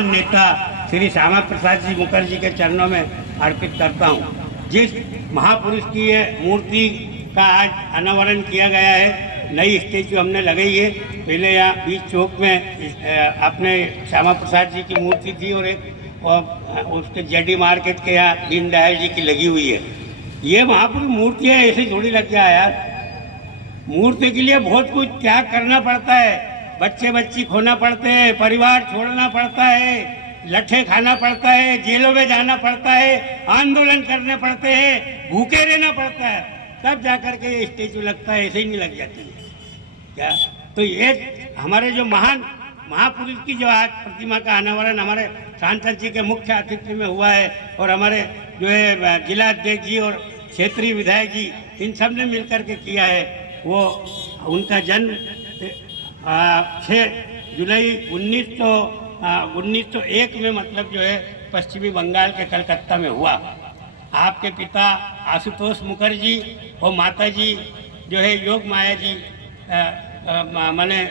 महान नेता श्री श्यामा प्रसाद जी मुखर्जी के चरणों में अर्पित करता हूँ। जिस महापुरुष की ये मूर्ति का आज अनावरण किया गया है, नई स्टेचू हमने लगाई है। पहले यहाँ बीच चौक में अपने श्यामा प्रसाद जी की मूर्ति थी और एक और उसके जेडी मार्केट के यहाँ दीनदयाल जी की लगी हुई है। ये महापुरुष मूर्तियाँ ऐसे थोड़ी लग जाए यार, मूर्ति के लिए बहुत कुछ त्याग करना पड़ता है, बच्चे बच्ची खोना पड़ते हैं, परिवार छोड़ना पड़ता है, लठे खाना पड़ता है, जेलों में जाना पड़ता है, आंदोलन करने पड़ते हैं, भूखे रहना पड़ता है, तब जाकर के ये स्टेचू लगता है, ऐसे ही नहीं लग जाती है क्या। तो ये हमारे जो महान महापुरुष की जो आज प्रतिमा का अनावरण हमारे सांसद जी के मुख्य आतिथ्य में हुआ है और हमारे जो है जिला अध्यक्ष जी और क्षेत्रीय विधायक जी इन सब ने मिलकर के किया है। वो उनका जन्म 6 जुलाई 1901 में मतलब जो है पश्चिमी बंगाल के कलकत्ता में हुआ। आपके पिता आशुतोष मुखर्जी और माता जी जो है योग माया जी माने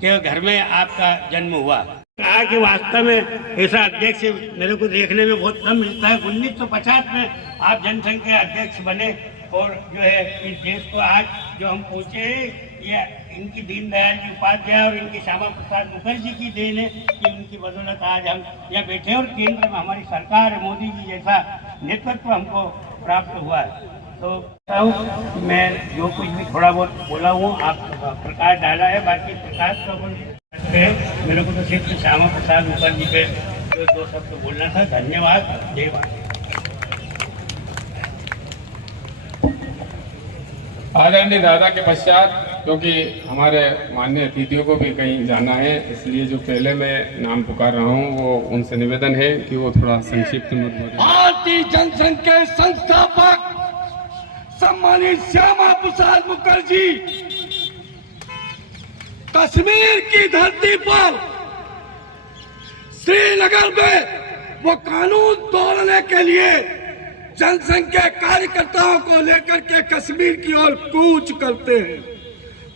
के घर में आपका जन्म हुआ। कहा कि वास्तव में ऐसा अध्यक्ष मेरे को देखने में बहुत कम मिलता है। 1950 में आप जनसंघ के अध्यक्ष बने और जो है इस देश को आज जो हम पहुँचे हैं ये इनकी दीनदयाल जी उपाध्याय और इनकी श्यामा प्रसाद मुखर्जी की देन है कि उनकी बदौलत आज हम यहाँ बैठे और केंद्र में हमारी सरकार है, मोदी जी जैसा नेतृत्व हमको प्राप्त हुआ है। तो मैं जो कुछ भी थोड़ा बहुत बोला हूँ आप प्रकाश डाला है, बाकी प्रकाश का मेरे को तो सिर्फ श्यामा प्रसाद मुखर्जी पे जो 2 शब्द बोलना था। धन्यवाद। जय भारत। आदरणीय दादा के पश्चात क्योंकि हमारे माननीय अतिथियों को भी कहीं जाना है, इसलिए जो पहले मैं नाम पुकार रहा हूं वो उनसे निवेदन है कि वो थोड़ा संक्षिप्त में बोलें। भारतीय जनसंघ के संस्थापक सम्मानित श्यामा प्रसाद मुखर्जी कश्मीर की धरती पर श्रीनगर में वो कानून तोड़ने के लिए जनसंघ के कार्यकर्ताओं को लेकर के कश्मीर की ओर कूच करते हैं।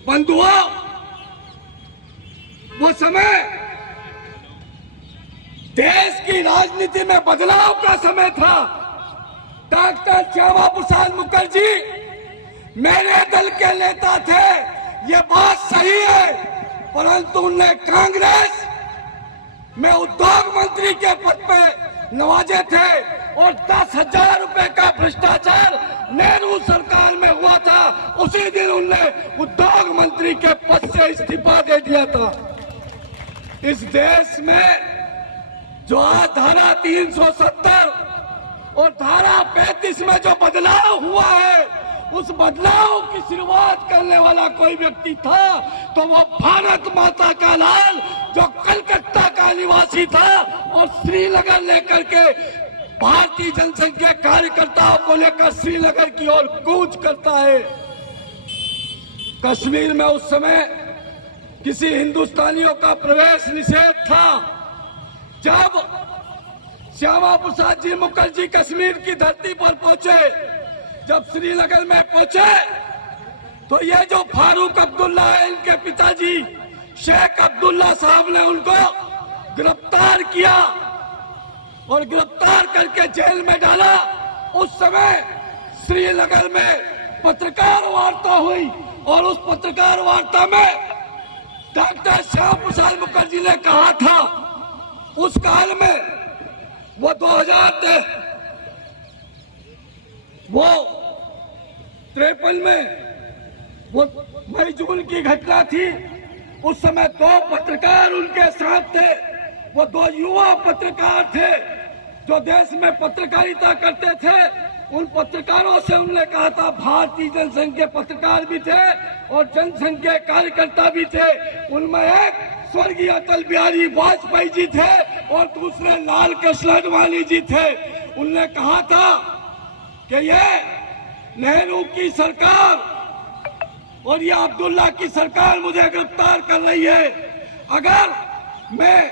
बंधुओं, वो समय देश की राजनीति में बदलाव का समय था। डॉक्टर श्यामा प्रसाद मुखर्जी मेरे दल के नेता थे, ये बात सही है, परंतु उन्हें कांग्रेस में उद्योग मंत्री के पद पे नवाजे थे और 10,000 रुपए का भ्रष्टाचार नेहरू सरकार में हुआ था। उसी दिन उन्होंने उद्योग मंत्री के पद से इस्तीफा दे दिया था। इस देश में जो आज धारा 370 और धारा 35 में जो बदलाव हुआ है, उस बदलाव की शुरुआत करने वाला कोई व्यक्ति था तो वो भारत माता का लाल जो कलकत्ता का निवासी था और श्रीनगर लेकर के भारतीय जनसंघ के कार्यकर्ताओं को लेकर श्रीनगर की ओर कूच करता है। कश्मीर में उस समय किसी हिंदुस्तानियों का प्रवेश निषेध था। जब श्यामा प्रसाद जी मुखर्जी कश्मीर की धरती पर पहुंचे, जब श्रीनगर में पहुंचे तो ये जो फारूक अब्दुल्ला है, इनके पिताजी शेख अब्दुल्ला साहब ने उनको गिरफ्तार किया और गिरफ्तार करके जेल में डाला। उस समय श्रीनगर में पत्रकार वार्ता हुई और उस पत्रकार वार्ता में डॉक्टर श्यामा प्रसाद मुखर्जी ने कहा था, उस काल में वो 2053 में वो मई जून की घटना थी। उस समय 2 पत्रकार उनके साथ थे। वो 2 युवा पत्रकार थे जो देश में पत्रकारिता करते थे। उन पत्रकारों से उन्होंने कहा था, भारतीय जनसंघ के पत्रकार भी थे और जनसंघ के कार्यकर्ता भी थे। उनमें एक स्वर्गीय अटल बिहारी वाजपेयी जी थे और दूसरे लाल कृष्ण आडवाणी जी थे। उन्होंने कहा था कि ये नेहरू की सरकार और ये अब्दुल्ला की सरकार मुझे गिरफ्तार कर रही है। अगर मैं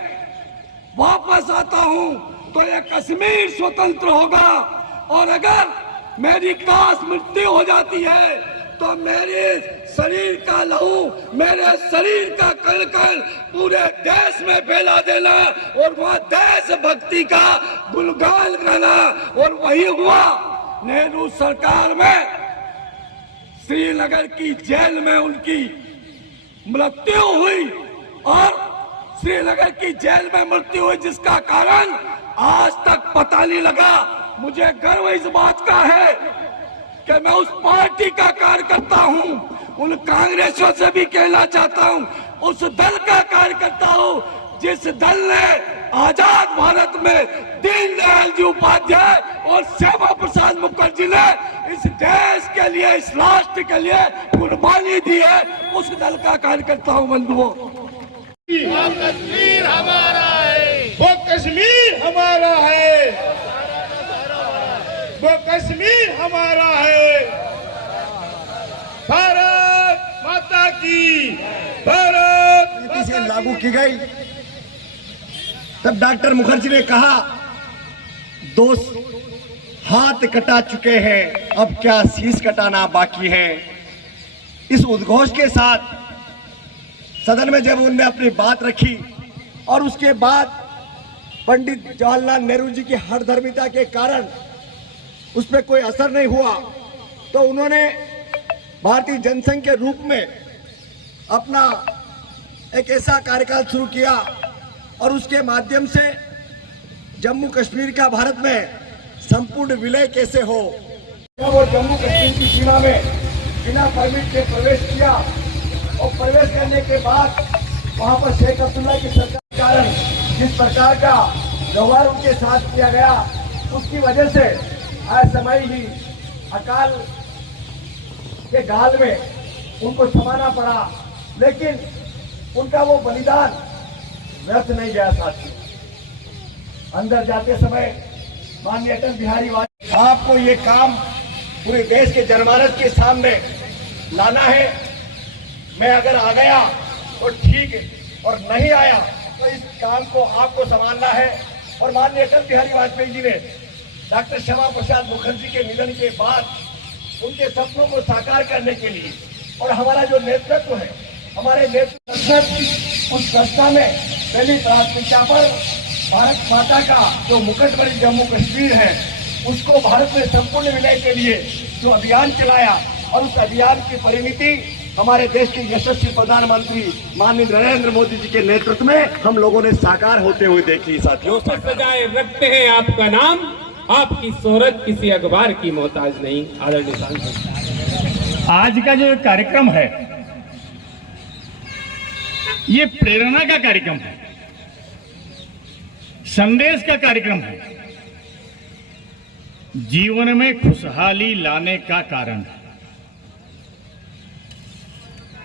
वापस आता हूं तो ये कश्मीर स्वतंत्र होगा और अगर मेरी काश मृत्यु हो जाती है तो मेरे शरीर का लहू, मेरे शरीर का कण कण पूरे देश में फैला देना और वहाँ देशभक्ति का गुणगान करना। और वही हुआ नेहरू सरकार में। श्रीनगर की जेल में उनकी मृत्यु हुई और श्रीनगर की जेल में मृत्यु हुई, जिसका कारण आज तक पता नहीं लगा। मुझे गर्व इस बात का है कि मैं उस पार्टी का कार्यकर्ता हूं, उन कांग्रेसियों से भी कहना चाहता हूं, उस दल का कार्यकर्ता हूं जिस दल ने आजाद भारत में दीनदयाल जी उपाध्याय और श्यामा प्रसाद मुखर्जी ने इस देश के लिए, इस राष्ट्र के लिए कुर्बानी दी है। उस दल का कार्यकर्ता हूं बंधुओं। वो कश्मीर हमारा है, वो कश्मीर हमारा है, वो कश्मीर हमारा है। भारत माता की, भारत नीति से लागू की गई तब डॉक्टर मुखर्जी ने कहा 2 हाथ कटा चुके हैं, अब क्या शीश कटाना बाकी है। इस उद्घोष के साथ सदन में जब उनने अपनी बात रखी और उसके बाद पंडित जवाहरलाल नेहरू जी की हठधर्मिता के कारण उस पर कोई असर नहीं हुआ, तो उन्होंने भारतीय जनसंघ के रूप में अपना एक ऐसा कार्यकाल शुरू किया और उसके माध्यम से जम्मू कश्मीर का भारत में संपूर्ण विलय कैसे हो। वो जम्मू कश्मीर की सीमा में बिना परमिट के प्रवेश किया और प्रवेश करने के बाद वहां पर शेख अब्दुल्ला की सरकार के कारण जिस प्रकार का व्यवहार उनके साथ किया गया, उसकी वजह से आज समय ही अकाल के गाल में उनको थमाना पड़ा, लेकिन उनका वो बलिदान व्यर्थ नहीं गया। साथी अंदर जाते समय माननीय अटल बिहारी वाजपेयी, आपको ये काम पूरे देश के जनमानस के सामने लाना है। मैं अगर आ गया तो ठीक है, और नहीं आया तो इस काम को आपको संभालना है। और माननीय अटल बिहारी वाजपेयी जी ने डॉक्टर श्यामा प्रसाद मुखर्जी के निधन के बाद उनके सपनों को साकार करने के लिए और हमारा जो नेतृत्व है, हमारे नेतृत्व उस संस्था में पहली प्राथमिकता पर भारत माता का जो मुकदमरी जम्मू कश्मीर है, उसको भारत में संपूर्ण विलय के लिए जो अभियान चलाया और उस अभियान की परिणति हमारे देश के यशस्वी प्रधानमंत्री माननीय नरेंद्र मोदी जी के नेतृत्व में हम लोगों ने साकार होते हुए देखी। साथियों, सजाए रखते हैं आपका नाम, आपकी शोहरत किसी अखबार की मोहताज नहीं। आदरणीय सांसद, आज का जो कार्यक्रम है ये प्रेरणा का कार्यक्रम है, संदेश का कार्यक्रम है, जीवन में खुशहाली लाने का कारण है।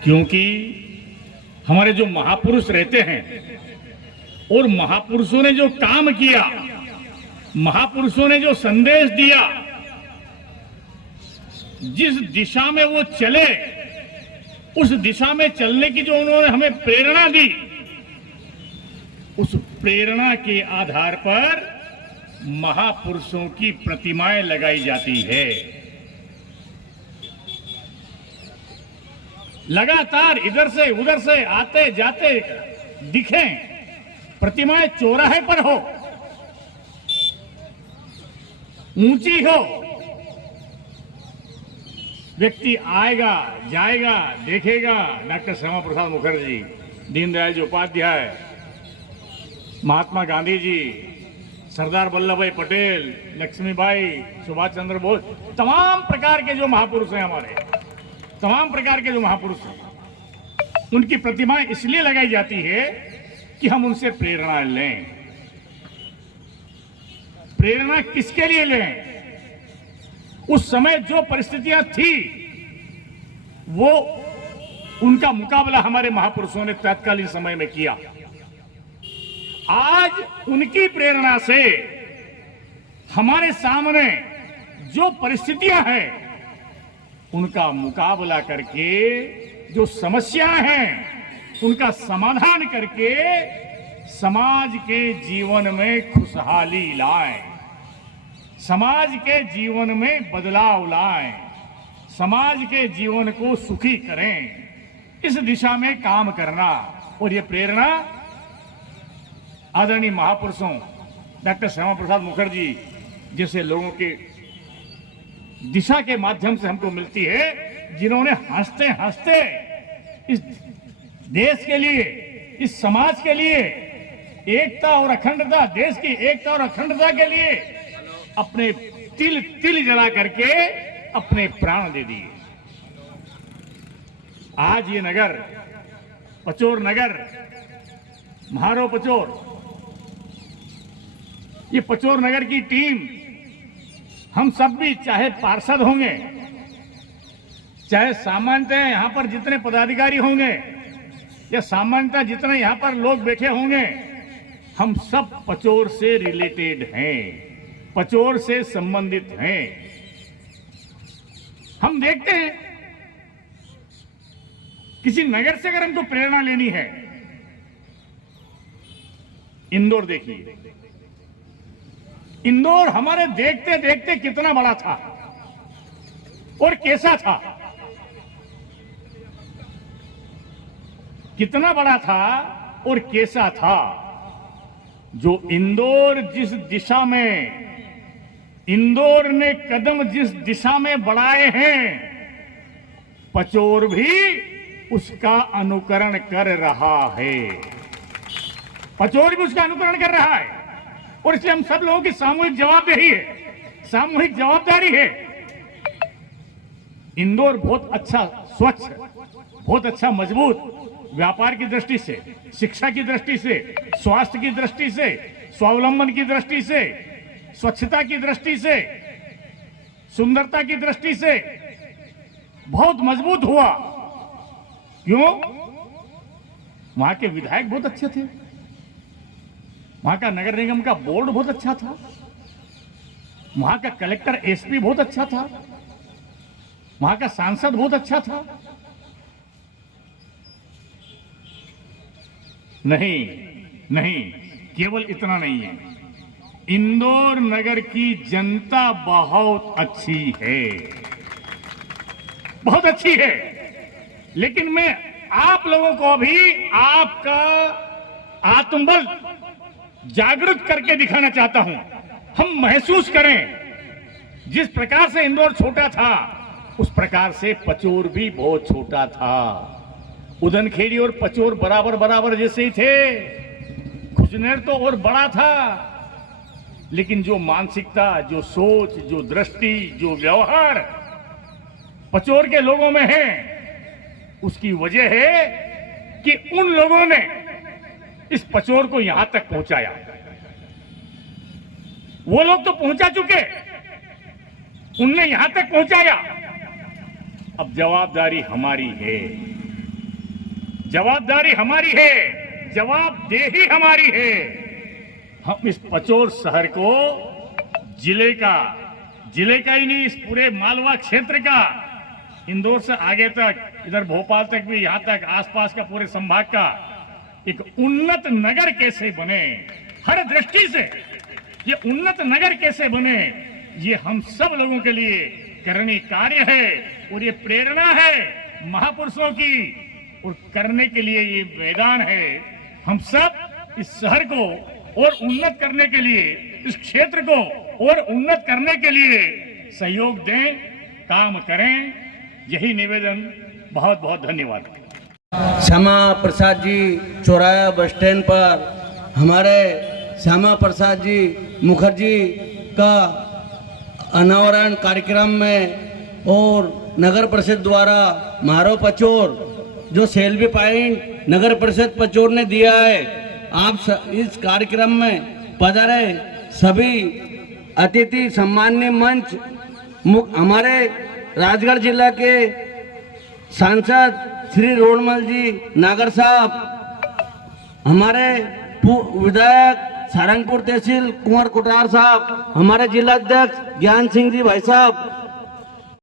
क्योंकि हमारे जो महापुरुष रहते हैं और महापुरुषों ने जो काम किया, महापुरुषों ने जो संदेश दिया, जिस दिशा में वो चले, उस दिशा में चलने की जो उन्होंने हमें प्रेरणा दी, उस प्रेरणा के आधार पर महापुरुषों की प्रतिमाएं लगाई जाती है। लगातार इधर से उधर से आते जाते दिखें, प्रतिमाएं चौराहे पर हो, ऊंची हो, व्यक्ति आएगा जाएगा देखेगा डॉक्टर श्यामा प्रसाद मुखर्जी, दीनदयाल जी उपाध्याय, महात्मा गांधी जी, सरदार वल्लभ भाई पटेल, लक्ष्मीबाई, सुभाष चंद्र बोस, तमाम प्रकार के जो महापुरुष हैं, हमारे तमाम प्रकार के जो महापुरुष हैं, उनकी प्रतिमाएं इसलिए लगाई जाती है कि हम उनसे प्रेरणा लें। प्रेरणा किसके लिए लें? उस समय जो परिस्थितियां थी वो उनका मुकाबला हमारे महापुरुषों ने तत्कालीन समय में किया। आज उनकी प्रेरणा से हमारे सामने जो परिस्थितियां हैं उनका मुकाबला करके, जो समस्याएं हैं उनका समाधान करके समाज के जीवन में खुशहाली लाएं, समाज के जीवन में बदलाव लाएं, समाज के जीवन को सुखी करें, इस दिशा में काम करना। और ये प्रेरणा आदरणीय महापुरुषों डॉक्टर श्यामा प्रसाद मुखर्जी जैसे लोगों के दिशा के माध्यम से हमको मिलती है, जिन्होंने हंसते हंसते इस देश के लिए, इस समाज के लिए एकता और अखंडता, देश की एकता और अखंडता के लिए अपने तिल तिल जला करके अपने प्राण दे दिए। आज ये नगर, पचोर नगर, म्हारो पचोर, ये पचोर नगर की टीम, हम सब भी चाहे पार्षद होंगे, चाहे सामान्यतः यहां पर जितने पदाधिकारी होंगे या सामान्यतः जितने यहां पर लोग बैठे होंगे, हम सब पचोर से रिलेटेड हैं, पचोर से संबंधित हैं। हम देखते हैं किसी नगर से अगर हमको प्रेरणा लेनी है, इंदौर देखिए। इंदौर हमारे देखते देखते कितना बड़ा था और कैसा था, कितना बड़ा था और कैसा था। जो इंदौर जिस दिशा में, इंदौर ने कदम जिस दिशा में बढ़ाए हैं, पचोर भी उसका अनुकरण कर रहा है, पचोर भी उसका अनुकरण कर रहा है। और इसलिए हम सब लोगों की सामूहिक जवाबदेही है, सामूहिक जवाबदारी है। इंदौर बहुत अच्छा, स्वच्छ, बहुत अच्छा, मजबूत, व्यापार की दृष्टि से, शिक्षा की दृष्टि से, स्वास्थ्य की दृष्टि से, स्वावलंबन की दृष्टि से, स्वच्छता की दृष्टि से, सुंदरता की दृष्टि से बहुत मजबूत हुआ। क्यों? वहां के विधायक बहुत अच्छे थे, वहां का नगर निगम का बोर्ड बहुत अच्छा था, वहां का कलेक्टर एसपी बहुत अच्छा था, वहां का सांसद बहुत अच्छा था। नहीं नहीं, केवल इतना नहीं है, इंदौर नगर की जनता बहुत अच्छी है, बहुत अच्छी है। लेकिन मैं आप लोगों को भी आपका आत्मबल जागृत करके दिखाना चाहता हूं। हम महसूस करें, जिस प्रकार से इंदौर छोटा था, उस प्रकार से पचोर भी बहुत छोटा था। उदनखेड़ी और पचोर बराबर बराबर जैसे ही थे, खुजनेर तो और बड़ा था। लेकिन जो मानसिकता, जो सोच, जो दृष्टि, जो व्यवहार पचोर के लोगों में है, उसकी वजह है कि उन लोगों ने इस पचोर को यहां तक पहुंचाया। वो लोग तो पहुंचा चुके, उनने यहां तक पहुंचाया। अब जवाबदारी हमारी है, जवाबदारी हमारी है, जवाबदेही हमारी है। हम इस पचोर शहर को जिले का ही नहीं, इस पूरे मालवा क्षेत्र का, इंदौर से आगे तक, इधर भोपाल तक भी, यहां तक आसपास का पूरे संभाग का एक उन्नत नगर कैसे बने, हर दृष्टि से ये उन्नत नगर कैसे बने, ये हम सब लोगों के लिए करनी कार्य है। और ये प्रेरणा है महापुरुषों की, और करने के लिए ये मैदान है। हम सब इस शहर को और उन्नत करने के लिए, इस क्षेत्र को और उन्नत करने के लिए सहयोग दें, काम करें। यही निवेदन। बहुत बहुत धन्यवाद। श्यामा प्रसाद जी चौराहा बस स्टैंड पर हमारे श्यामा प्रसाद जी मुखर्जी का अनावरण कार्यक्रम में और नगर परिषद द्वारा म्हारो पचोर जो सेल्फी पॉइंट नगर परिषद पचोर ने दिया है, आप इस कार्यक्रम में पधारे सभी अतिथि सम्मान्य मंच, हमारे राजगढ़ जिला के सांसद श्री रोडमल जी नागर साहब, हमारे विधायक सारंगपुर तहसील कुंवर कुटार साहब, हमारे जिला अध्यक्ष ज्ञान सिंह जी भाई साहब,